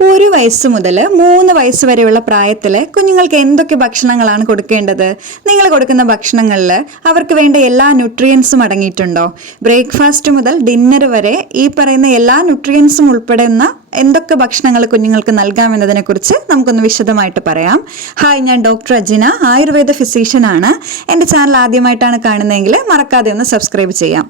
ഒരു വയസ്സ് മുതൽ 3 വയസ്സ് വരെയുള്ള പ്രായത്തിൽ കുഞ്ഞുങ്ങൾക്ക് എന്തൊക്കെ ഭക്ഷണങ്ങളാണ് കൊടുക്കേണ്ടത്? നിങ്ങൾ കൊടുക്കുന്ന ഭക്ഷണങ്ങളിൽ അവർക്ക് വേണ്ട എല്ലാ ന്യൂട്രിയൻസും അടങ്ങിയിട്ടുണ്ടോ? ബ്രേക്ക്ഫാസ്റ്റ് മുതൽ ഡിന്നർ വരെ ഈ പറയുന്ന എല്ലാ ന്യൂട്രിയൻസും ഉൾപ്പെടുന്ന എന്തൊക്കെ ഭക്ഷണങ്ങൾ കുഞ്ഞുങ്ങൾക്ക് നൽകാമെന്നതിനെ കുറിച്ച് നമുക്കൊന്ന് വിശദമായിട്ട് പറയാം. ഹായ്, ഞാൻ ഡോക്ടർ അജിന, ആയുർവേദ ഫിസിഷ്യനാണ്. എൻ്റെ ചാനൽ ആദ്യമായിട്ടാണ് കാണുന്നതെങ്കിൽ മറക്കാതെ ഒന്ന് സബ്സ്ക്രൈബ് ചെയ്യാം.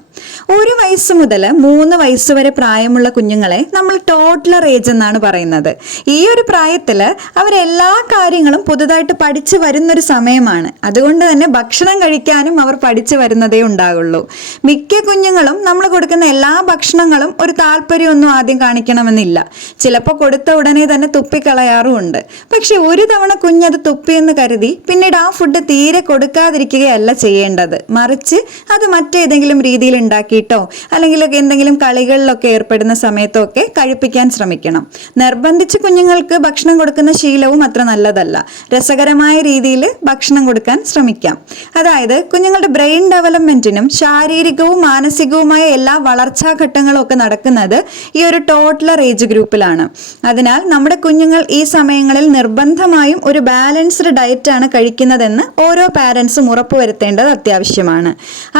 1 വയസ്സ് മുതൽ 3 വയസ്സ് വരെ പ്രായമുള്ള കുഞ്ഞുങ്ങളെ നമ്മൾ ടോഡ്ലർ ഏജ് എന്നാണ് പറയുന്നത്. ഈ ഒരു പ്രായത്തിൽ അവരെല്ലാ കാര്യങ്ങളും പുതുതായിട്ട് പഠിച്ചു വരുന്നൊരു സമയമാണ്. അതുകൊണ്ട് തന്നെ ഭക്ഷണം കഴിക്കാനും അവർ പഠിച്ചു വരുന്നതേ ഉണ്ടാകുള്ളൂ. മിക്ക കുഞ്ഞുങ്ങളും നമ്മൾ കൊടുക്കുന്ന എല്ലാ ഭക്ഷണങ്ങളും ഒരു താല്പര്യമൊന്നും ആദ്യം കാണിക്കണമെന്നില്ല. ചിലപ്പോൾ കൊടുത്ത ഉടനെ തന്നെ തുപ്പിക്കളയാറുമുണ്ട്. പക്ഷെ ഒരു തവണ കുഞ്ഞത് തുപ്പിയെന്ന് കരുതി പിന്നീട് ആ ഫുഡ് തീരെ കൊടുക്കാതിരിക്കുകയല്ല ചെയ്യേണ്ടത്. മറിച്ച് അത് മറ്റേതെങ്കിലും രീതിയിൽ ഉണ്ടാക്കിയിട്ടോ അല്ലെങ്കിൽ എന്തെങ്കിലും കളികളിലൊക്കെ ഏർപ്പെടുന്ന സമയത്തോ ഒക്കെ കഴിപ്പിക്കാൻ ശ്രമിക്കണം. നിർബന്ധിച്ച് കുഞ്ഞുങ്ങൾക്ക് ഭക്ഷണം കൊടുക്കുന്ന ശീലവും അത്ര നല്ലതല്ല. രസകരമായ രീതിയിൽ ഭക്ഷണം കൊടുക്കാൻ ശ്രമിക്കാം. അതായത് കുഞ്ഞുങ്ങളുടെ ബ്രെയിൻ ഡെവലപ്മെന്റിനും ശാരീരികവും മാനസികവുമായ എല്ലാ വളർച്ചാ ഘട്ടങ്ങളും ഒക്കെ നടക്കുന്നത് ഈ ഒരു ടോഡ്ലർ ഏജ് ഗ്രൂപ്പിലാണ്. അതിനാൽ നമ്മുടെ കുഞ്ഞുങ്ങൾ ഈ സമയങ്ങളിൽ നിർബന്ധമായും ഒരു ബാലൻസ്ഡ് ഡയറ്റ് ആണ് കഴിക്കുന്നതെന്ന് ഓരോ പാരൻസും ഉറപ്പുവരുത്തേണ്ടത് അത്യാവശ്യമാണ്.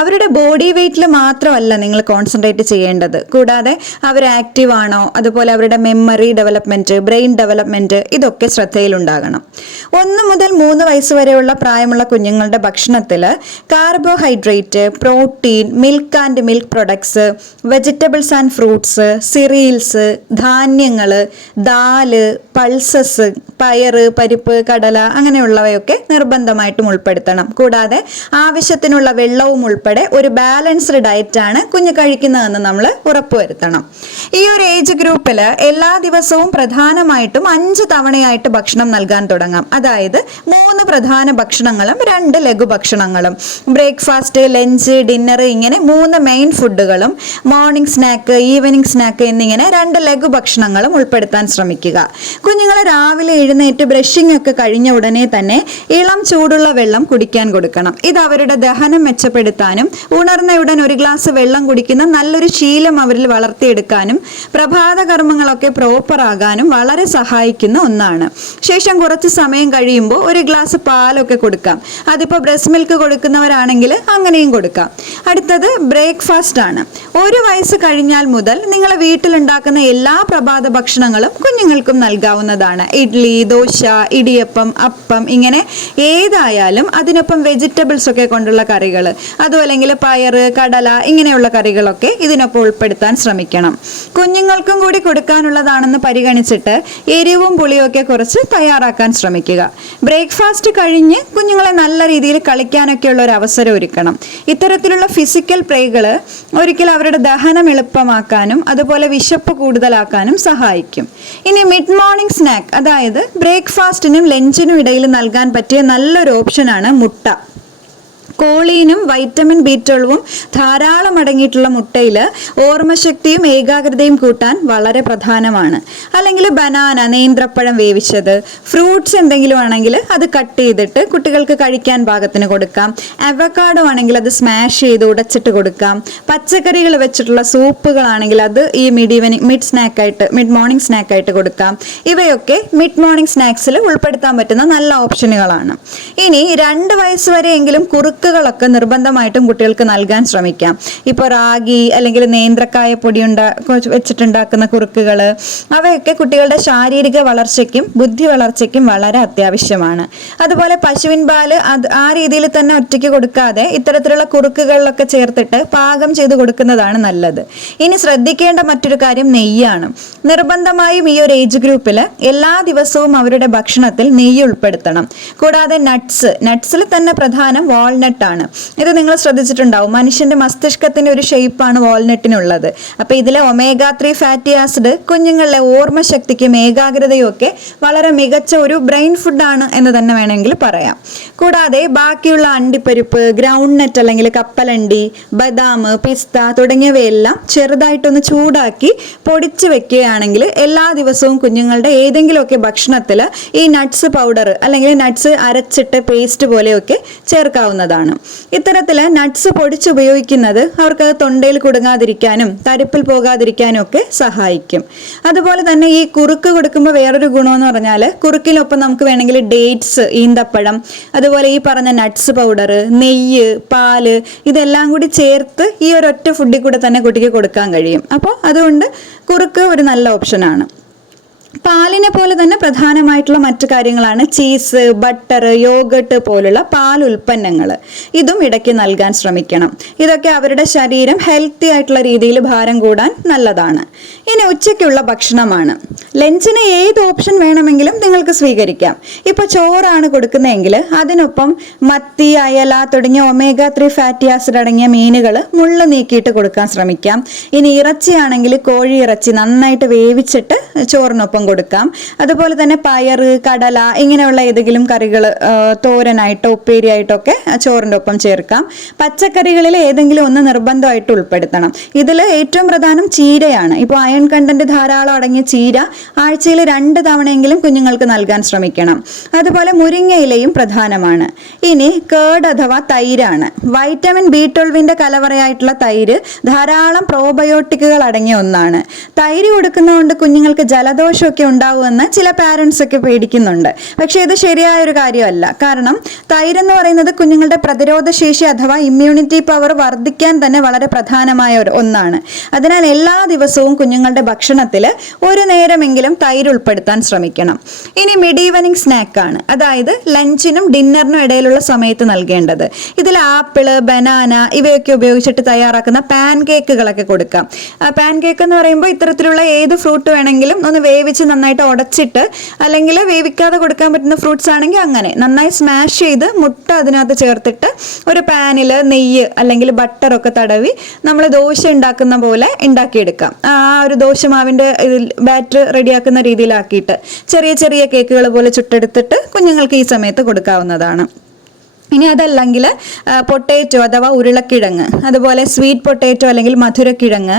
അവരുടെ ബോഡി വെയ്റ്റിൽ മാത്രമല്ല നിങ്ങൾ കോൺസെൻട്രേറ്റ് ചെയ്യേണ്ടത്. കൂടാതെ അവർ ആക്റ്റീവ് ആണോ, അതുപോലെ അവരുടെ മെമ്മറി ഡെവലപ്മെന്റ്, ബ്രെയിൻ ഡെവലപ്മെന്റ്, ഇതൊക്കെ ശ്രദ്ധയിലുണ്ടാകണം. 1 മുതൽ 3 വയസ്സ് വരെയുള്ള പ്രായമുള്ള കുഞ്ഞുങ്ങളുടെ ഭക്ഷണത്തിൽ carbohydrate, protein, milk and milk products, vegetables and fruits, cereals, ധാന്യങ്ങൾ, ദാല്, പൾസസ്, പയറ്, പരിപ്പ്, കടല അങ്ങനെയുള്ളവയൊക്കെ നിർബന്ധമായിട്ടും ഉൾപ്പെടുത്തണം. കൂടാതെ ആവശ്യത്തിനുള്ള വെള്ളവും ഉൾപ്പെടെ ഒരു ബാലൻസ്ഡ് ഡയറ്റാണ് കുഞ്ഞ് കഴിക്കുന്നതെന്ന് നമ്മൾ ഉറപ്പുവരുത്തണം. ഈ ഒരു ഏജ് ഗ്രൂപ്പിൽ എല്ലാ ദിവസവും പ്രധാനമായിട്ടും 5 തവണയായിട്ട് ഭക്ഷണം നൽകാൻ തുടങ്ങാം. അതായത് 3 പ്രധാന ഭക്ഷണങ്ങളും 2 ലഘു ഭക്ഷണങ്ങളും, ബ്രേക്ക്ഫാസ്റ്റ്, ലഞ്ച്, ഡിന്നർ, ഇങ്ങനെ 3 മെയിൻ ഫുഡുകളും, മോർണിംഗ് സ്നാക്ക്, ഈവനിങ് സ്നാക്ക് എന്നിങ്ങനെ 2 ലഘു ഭക്ഷണങ്ങളും ഉൾപ്പെടുത്താൻ ശ്രമിക്കുക. കുഞ്ഞുങ്ങളെ രാവിലെ എഴുന്നേറ്റ് ബ്രഷിംഗ് ഒക്കെ കഴിഞ്ഞ ഉടനെ തന്നെ ഇളം ചൂടുള്ള വെള്ളം കുടിക്കാൻ കൊടുക്കണം. ഇത് അവരുടെ ദഹനം മെച്ചപ്പെടുത്താനും ഉണർന്നയുടൻ 1 ഗ്ലാസ് വെള്ളം കുടിക്കുന്ന നല്ലൊരു ശീലം അവരിൽ വളർത്തിയെടുക്കാനും പ്രഭാത കർമ്മങ്ങളൊക്കെ പ്രോപ്പർ ആകാനും വളരെ സഹായിക്കുന്ന ഒന്നാണ്. ശേഷം കുറച്ച് സമയം കഴിയുമ്പോൾ 1 ഗ്ലാസ് പാലൊക്കെ കൊടുക്കാം. അതിപ്പോൾ ബ്രസ്റ്റ് മിൽക്ക് കൊടുക്കുന്നവരാണെങ്കിൽ അങ്ങനെയും കൊടുക്കാം. അടുത്തത് ബ്രേക്ക്ഫാസ്റ്റ് ആണ്. 1 വയസ്സ് കഴിഞ്ഞാൽ മുതൽ നിങ്ങളെ വീട്ടിലുണ്ടാക്കുന്ന എല്ലാ പ്രഭാത ഭക്ഷണങ്ങളും കുഞ്ഞുങ്ങൾക്കും നൽകാവുന്നതാണ്. ഇഡ്ലി, ദോശ, ഇടിയപ്പം, അപ്പം, ഇങ്ങനെ ഏതായാലും അതിനൊപ്പം വെജിറ്റബിൾസ് ഒക്കെ കൊണ്ടുള്ള കറികൾ, അതും അല്ലെങ്കിൽ പയറ്, കടല, ഇങ്ങനെയുള്ള കറികളൊക്കെ ഇതിനൊപ്പം ഉൾപ്പെടുത്താൻ ശ്രമിക്കണം. കുഞ്ഞുങ്ങൾക്കും കൂടി കൊടുക്കാനുള്ളതാണെന്ന് പരിഗണിച്ചിട്ട് എരിവും പുളിയും ഒക്കെ കുറച്ച് തയ്യാറാക്കാൻ ശ്രമിക്കുക. ബ്രേക്ക്ഫാസ്റ്റ് കഴിഞ്ഞ് കുഞ്ഞുങ്ങളെ നല്ല രീതിയിൽ കളിക്കാനൊക്കെയുള്ള ഒരു അവസരം ഒരുക്കണം. ഇത്തരത്തിലുള്ള ഫിസിക്കൽ പ്ലേകൾ ഒരിക്കലും അവരുടെ ദഹനം എളുപ്പമാക്കാനും അതുപോലെ വിശപ്പ് കൂടുതലാക്കാനും സഹായിക്കും. ഇനി മിഡ് മോർണിംഗ് സ്നാക്ക്, അതായത് ബ്രേക്ക്ഫാസ്റ്റിനും ലഞ്ചിനും ഇടയിൽ നൽകാൻ പറ്റിയ നല്ലൊരു ഓപ്ഷനാണ് മുട്ട. കോളീനും വൈറ്റമിൻ B12 ധാരാളം അടങ്ങിയിട്ടുള്ള മുട്ടയിൽ ഓർമ്മശക്തിയും ഏകാഗ്രതയും കൂട്ടാൻ വളരെ പ്രധാനമാണ്. അല്ലെങ്കിൽ ബനാന, നേന്ത്രപ്പഴം വേവിച്ചത്, ഫ്രൂട്ട്സ് എന്തെങ്കിലും ആണെങ്കിൽ അത് കട്ട് ചെയ്തിട്ട് കുട്ടികൾക്ക് കഴിക്കാൻ പാകത്തിന് കൊടുക്കാം. അവക്കാഡോ ആണെങ്കിൽ അത് സ്മാഷ് ചെയ്ത് ഉടച്ചിട്ട് കൊടുക്കാം. പച്ചക്കറികൾ വെച്ചിട്ടുള്ള സൂപ്പുകളാണെങ്കിൽ അത് ഈ മിഡ് മോർണിംഗ് സ്നാക്കായിട്ട് കൊടുക്കാം. ഇവയൊക്കെ മിഡ് മോർണിംഗ് സ്നാക്സിൽ ഉൾപ്പെടുത്താൻ പറ്റുന്ന നല്ല ഓപ്ഷനുകളാണ്. ഇനി 2 വയസ്സ് വരെയെങ്കിലും കുറുക്കുകളൊക്കെ നിർബന്ധമായിട്ടും കുട്ടികൾക്ക് നൽകാൻ ശ്രമിക്കാം. ഇപ്പോൾ റാഗി അല്ലെങ്കിൽ നേന്ത്രക്കായ പൊടി വെച്ചിട്ടുണ്ടാക്കുന്ന കുറുക്കുകൾ, അവയൊക്കെ കുട്ടികളുടെ ശാരീരിക വളർച്ചയ്ക്കും ബുദ്ധി വളർച്ചയ്ക്കും വളരെ അത്യാവശ്യമാണ്. അതുപോലെ പശുവിൻ പാല് ആ രീതിയിൽ തന്നെ ഒറ്റയ്ക്ക് കൊടുക്കാതെ ഇത്തരത്തിലുള്ള കുറുക്കുകളിലൊക്കെ ചേർത്തിട്ട് പാകം ചെയ്ത് കൊടുക്കുന്നതാണ് നല്ലത്. ഇനി ശ്രദ്ധിക്കേണ്ട മറ്റൊരു കാര്യം നെയ്യാണ്. നിർബന്ധമായും ഈ ഒരു ഏജ് ഗ്രൂപ്പിൽ എല്ലാ ദിവസവും അവരുടെ ഭക്ഷണത്തിൽ നെയ്യ് ഉൾപ്പെടുത്തണം. കൂടാതെ നട്ട്സിൽ തന്നെ പ്രധാനം വാൾനട്ട് ആണ്. ഇത് നിങ്ങൾ ശ്രദ്ധിച്ചിട്ടുണ്ടാവും. മനുഷ്യന്റെ മസ്തിഷ്കത്തിന്റെ ഒരു ഷേപ്പാണ് വാൾനട്ടിനുള്ളത്. അപ്പൊ ഇതിലെ omega-3 ഫാറ്റി ആസിഡ് കുഞ്ഞുങ്ങളിലെ ഓർമ്മശക്തിക്കും ഏകാഗ്രതയും ഒക്കെ വളരെ മികച്ച ഒരു ബ്രെയിൻ ഫുഡാണ് എന്ന് തന്നെ വേണമെങ്കിൽ പറയാം. കൂടാതെ ബാക്കിയുള്ള അണ്ടിപ്പരിപ്പ്, ഗ്രൗണ്ട് നട്ട് അല്ലെങ്കിൽ കപ്പലണ്ടി, ബദാം, പിസ്ത തുടങ്ങിയവയെല്ലാം ചെറുതായിട്ടൊന്ന് ചൂടാക്കി പൊടിച്ചു വെക്കുകയാണെങ്കിൽ എല്ലാ ദിവസവും കുഞ്ഞുങ്ങളുടെ ഏതെങ്കിലുമൊക്കെ ഭക്ഷണത്തിൽ ഈ നട്ട്സ് പൗഡർ അല്ലെങ്കിൽ നട്ട്സ് അരച്ചിട്ട് പേസ്റ്റ് പോലെയൊക്കെ ചേർക്കാവുന്നതാണ്. നല്ലതാണ്. ഇത്തരത്തിൽ നട്ട്സ് പൊടിച്ചുപയോഗിക്കുന്നത് അവർക്ക് തൊണ്ടയിൽ കുടുങ്ങാതിരിക്കാനും തരിപ്പിൽ പോകാതിരിക്കാനും ഒക്കെ സഹായിക്കും. അതുപോലെ തന്നെ ഈ കുറുക്ക് കൊടുക്കുമ്പോൾ വേറൊരു ഗുണമെന്ന് പറഞ്ഞാൽ കുറുക്കിനൊപ്പം നമുക്ക് വേണമെങ്കിൽ ഡേറ്റ്സ്, ഈന്തപ്പഴം, അതുപോലെ ഈ പറഞ്ഞ നട്ട്സ് പൗഡർ, നെയ്യ്, പാല് ഇതെല്ലാം കൂടി ചേർത്ത് ഈ ഒരൊറ്റ ഫുഡിൽ കൂടെ തന്നെ കുട്ടിക്ക് കൊടുക്കാൻ കഴിയും. അപ്പോൾ അതുകൊണ്ട് കുറുക്ക് ഒരു നല്ല ഓപ്ഷനാണ്. പാലിനെ പോലെ തന്നെ പ്രധാനമായിട്ടുള്ള മറ്റു കാര്യങ്ങളാണ് ചീസ്, ബട്ടർ, യോഗട്ട് പോലുള്ള പാൽ ഉൽപ്പന്നങ്ങൾ. ഇതും ഇടയ്ക്ക് നൽകാൻ ശ്രമിക്കണം. ഇതൊക്കെ അവരുടെ ശരീരം ഹെൽത്തി ആയിട്ടുള്ള രീതിയിൽ ഭാരം കൂടാൻ നല്ലതാണ്. ഇനി ഉച്ചയ്ക്കുള്ള ഭക്ഷണമാണ്. ലഞ്ചിന് ഏത് ഓപ്ഷൻ വേണമെങ്കിലും നിങ്ങൾക്ക് സ്വീകരിക്കാം. ഇപ്പോൾ ചോറാണ് കൊടുക്കുന്നതെങ്കിൽ അതിനൊപ്പം മത്തി, അയല തുടങ്ങിയ ഒമേഗ 3 ഫാറ്റി ആസിഡ് അടങ്ങിയ മീനുകൾ മുള്ള് നീക്കിയിട്ട് കൊടുക്കാൻ ശ്രമിക്കാം. ഇനി ഇറച്ചിയാണെങ്കിൽ കോഴി ഇറച്ചി നന്നായിട്ട് വേവിച്ചിട്ട് ചോറിനൊപ്പം കൊടുക്കാം. അതുപോലെ തന്നെ പയറ്, കടല ഇങ്ങനെയുള്ള ഏതെങ്കിലും കറികൾ തോരനായിട്ടോ ഉപ്പേരിയായിട്ടോ ഒക്കെ ചോറിൻ്റെ ഒപ്പം ചേർക്കാം. പച്ചക്കറികളിൽ ഏതെങ്കിലും ഒന്ന് നിർബന്ധമായിട്ട് ഉൾപ്പെടുത്തണം. ഇതിൽ ഏറ്റവും പ്രധാനം ചീരയാണ്. ഇപ്പോൾ അയൺ കണ്ടന്റ് ധാരാളം അടങ്ങിയ ചീര ആഴ്ചയിൽ 2 തവണയെങ്കിലും കുഞ്ഞുങ്ങൾക്ക് നൽകാൻ ശ്രമിക്കണം. അതുപോലെ മുരിങ്ങയിലയും പ്രധാനമാണ്. ഇനി കേർഡ് അഥവാ തൈരാണ്. വൈറ്റമിൻ B12 കലവറയായിട്ടുള്ള തൈര് ധാരാളം പ്രോബയോട്ടിക്കുകൾ അടങ്ങിയ ഒന്നാണ്. തൈര് കൊടുക്കുന്നതുകൊണ്ട് കുഞ്ഞുങ്ങൾക്ക് ജലദോഷമൊക്കെ ഉണ്ടാവുമെന്ന് ചില പാരൻസ് ഒക്കെ പേടിക്കുന്നുണ്ട്. പക്ഷെ ഇത് ശരിയായ ഒരു കാര്യമല്ല. കാരണം തൈര് എന്ന് പറയുന്നത് കുഞ്ഞുങ്ങളുടെ പ്രതിരോധ ശേഷി അഥവാ ഇമ്മ്യൂണിറ്റി പവർ വർദ്ധിക്കാൻ തന്നെ വളരെ പ്രധാനമായ ഒന്നാണ്. അതിനാൽ എല്ലാ ദിവസവും കുഞ്ഞുങ്ങളുടെ ഭക്ഷണത്തിൽ ഒരു നേരമെങ്കിലും തൈര് ഉൾപ്പെടുത്താൻ ശ്രമിക്കണം. ഇനി മിഡ് ഈവനിങ് സ്നാക്കാണ്, അതായത് ലഞ്ചിനും ഡിന്നറിനും ഇടയിലുള്ള സമയത്ത് നൽകേണ്ടത്. ഇതിൽ ആപ്പിള്, ബനാന ഇവയൊക്കെ ഉപയോഗിച്ചിട്ട് തയ്യാറാക്കുന്ന പാൻ കേക്കുകളൊക്കെ കൊടുക്കാം. പാൻ കേക്ക് എന്ന് പറയുമ്പോൾ ഇത്തരത്തിലുള്ള ഏത് ഫ്രൂട്ട് വേണമെങ്കിലും ഒന്ന് വേവിച്ച് നന്നായിട്ട് ഉടച്ചിട്ട്, അല്ലെങ്കിൽ വേവിക്കാതെ കൊടുക്കാൻ പറ്റുന്ന ഫ്രൂട്ട്സ് ആണെങ്കിൽ അങ്ങനെ നന്നായി സ്മാഷ് ചെയ്ത് മുട്ട അതിനകത്ത് ചേർത്തിട്ട് ഒരു പാനിൽ നെയ്യ് അല്ലെങ്കിൽ ബട്ടറൊക്കെ തടവി നമ്മൾ ദോശ ഉണ്ടാക്കുന്ന പോലെ ഉണ്ടാക്കിയെടുക്കാം. ആ ഒരു ദോശമാവിൻ്റെ ബാറ്റർ റെഡിയാക്കുന്ന രീതിയിലാക്കിയിട്ട് ചെറിയ ചെറിയ കേക്കുകൾ പോലെ ചുട്ടെടുത്തിട്ട് കുഞ്ഞുങ്ങൾക്ക് ഈ സമയത്ത് കൊടുക്കാവുന്നതാണ്. ഇനി അതല്ലെങ്കിൽ പൊട്ടേറ്റോ അഥവാ ഉരുളക്കിഴങ്ങ്, അതുപോലെ സ്വീറ്റ് പൊട്ടേറ്റോ അല്ലെങ്കിൽ മധുരക്കിഴങ്ങ്,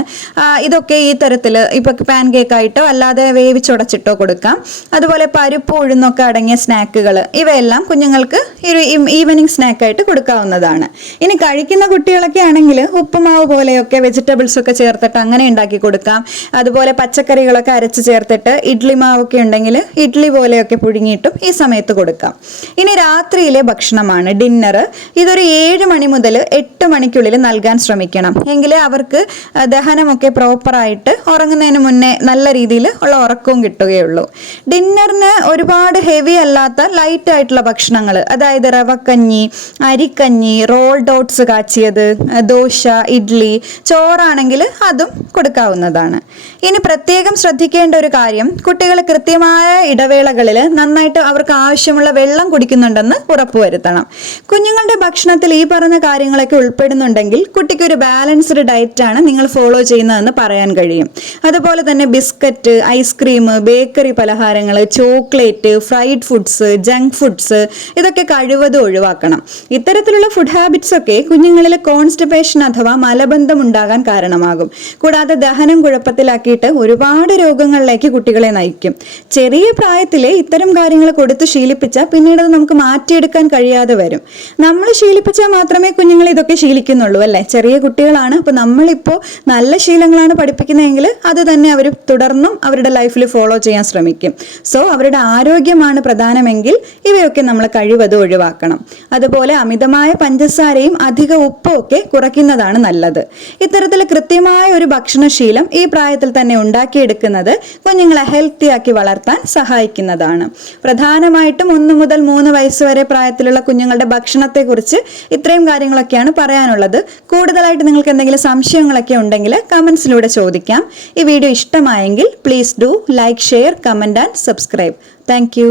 ഇതൊക്കെ ഈ തരത്തിൽ ഇപ്പോൾ പാൻ കേക്കായിട്ടോ അല്ലാതെ വേവിച്ചുടച്ചിട്ടോ കൊടുക്കാം. അതുപോലെ പരിപ്പ്, ഉഴുന്നൊക്കെ അടങ്ങിയ സ്നാക്കുകൾ ഇവയെല്ലാം കുഞ്ഞുങ്ങൾക്ക് ഒരു ഈവനിങ് സ്നാക്കായിട്ട് കൊടുക്കാവുന്നതാണ്. ഇനി കഴിക്കുന്ന കുട്ടികളൊക്കെ ആണെങ്കിൽ ഉപ്പുമാവ് പോലെയൊക്കെ വെജിറ്റബിൾസ് ഒക്കെ ചേർത്തിട്ട് അങ്ങനെ ഉണ്ടാക്കി കൊടുക്കാം. അതുപോലെ പച്ചക്കറികളൊക്കെ അരച്ച് ചേർത്തിട്ട് ഇഡ്ലി മാവൊക്കെ ഉണ്ടെങ്കിൽ ഇഡ്ലി പോലെയൊക്കെ പുഴുങ്ങിയിട്ടും ഈ സമയത്ത് കൊടുക്കാം. ഇനി രാത്രിയിലെ ഭക്ഷണമാണ് ഡിന്നർ. ഇതൊരു 7 മണി മുതൽ 8 മണിക്കുള്ളിൽ നൽകാൻ ശ്രമിക്കണം. എങ്കിൽ അവർക്ക് ദഹനമൊക്കെ പ്രോപ്പറായിട്ട് ഉറങ്ങുന്നതിന് മുന്നേ നല്ല രീതിയിൽ ഉള്ള ഉറക്കവും കിട്ടുകയുള്ളൂ. ഡിന്നറിന് ഒരുപാട് ഹെവി അല്ലാത്ത ലൈറ്റ് ആയിട്ടുള്ള ഭക്ഷണങ്ങൾ, അതായത് റവക്കഞ്ഞി, അരിക്കഞ്ഞി, റോൾഡ് ഓട്സ് കാച്ചിയത്, ദോശ, ഇഡ്ലി, ചോറാണെങ്കിൽ അതും കൊടുക്കാവുന്നതാണ്. ഇനി പ്രത്യേകം ശ്രദ്ധിക്കേണ്ട ഒരു കാര്യം, കുട്ടികൾ കൃത്യമായ ഇടവേളകളിൽ നന്നായിട്ട് അവർക്ക് ആവശ്യമുള്ള വെള്ളം കുടിക്കുന്നുണ്ടെന്ന് ഉറപ്പുവരുത്തണം. കുഞ്ഞുങ്ങളുടെ ഭക്ഷണത്തിൽ ഈ പറഞ്ഞ കാര്യങ്ങളൊക്കെ ഉൾപ്പെടുന്നുണ്ടെങ്കിൽ കുട്ടിക്ക് ഒരു ബാലൻസ്ഡ് ഡയറ്റാണ് നിങ്ങൾ ഫോളോ ചെയ്യുന്നതെന്ന് പറയാൻ കഴിയും. അതുപോലെ തന്നെ ബിസ്ക്കറ്റ്, ഐസ്ക്രീം, ബേക്കറി പലഹാരങ്ങൾ, chocolate, fried foods, junk foods ഇതൊക്കെ കഴിവതും ഒഴിവാക്കണം. ഇത്തരത്തിലുള്ള ഫുഡ് ഹാബിറ്റ്സ് ഒക്കെ കുഞ്ഞുങ്ങളിൽ കോൺസ്റ്റിപ്പേഷൻ അഥവാ മലബന്ധം ഉണ്ടാകാൻ കാരണമാകും. കൂടാതെ ദഹനം കുഴപ്പത്തിലാക്കിയിട്ട് ഒരുപാട് രോഗങ്ങളിലേക്ക് കുട്ടികളെ നയിക്കും. ചെറിയ പ്രായത്തിലെ ഇത്തരം കാര്യങ്ങൾ കൊടുത്ത് ശീലിപ്പിച്ചാൽ പിന്നീട് അത് നമുക്ക് മാറ്റിയെടുക്കാൻ കഴിയാതെ വരും. നമ്മൾ ശീലിപ്പിച്ചാൽ മാത്രമേ കുഞ്ഞുങ്ങൾ ഇതൊക്കെ ശീലിക്കുന്നുള്ളൂ, അല്ലേ? ചെറിയ കുട്ടികളാണ്. അപ്പോൾ നമ്മളിപ്പോൾ നല്ല ശീലങ്ങളാണ് പഠിപ്പിക്കുന്നതെങ്കിൽ അത് തന്നെ അവർ തുടർന്നും അവരുടെ ലൈഫിൽ ഫോളോ ചെയ്യാൻ ശ്രമിക്കും. സോ അവരുടെ ആരോഗ്യമാണ് പ്രധാനമെങ്കിൽ ഇവയൊക്കെ നമ്മൾ കഴിവതും ഒഴിവാക്കണം. അതുപോലെ അമിതമായ പഞ്ചസാരയും അധിക ഉപ്പും ഒക്കെ കുറയ്ക്കുന്നതാണ് നല്ലത്. ഇത്തരത്തിൽ കൃത്യമായ ഒരു ഭക്ഷണശീലം ഈ പ്രായത്തിൽ തന്നെ ഉണ്ടാക്കിയെടുക്കുന്നത് കുഞ്ഞുങ്ങളെ ഹെൽത്തി ആക്കി വളർത്താൻ സഹായിക്കുന്നതാണ്. പ്രധാനമായിട്ടും 1 മുതൽ 3 വയസ്സ് വരെ പ്രായത്തിലുള്ള കുഞ്ഞുങ്ങളുടെ ഭക്ഷണത്തെക്കുറിച്ച് ഇത്രയും കാര്യങ്ങളൊക്കെയാണ് പറയാനുള്ളത്. കൂടുതലായിട്ട് നിങ്ങൾക്ക് എന്തെങ്കിലും സംശയങ്ങളൊക്കെ ഉണ്ടെങ്കിൽ കമൻസിലൂടെ ചോദിക്കാം. ഈ വീഡിയോ ഇഷ്ടമായെങ്കിൽ please do like, share, comment and subscribe. Thank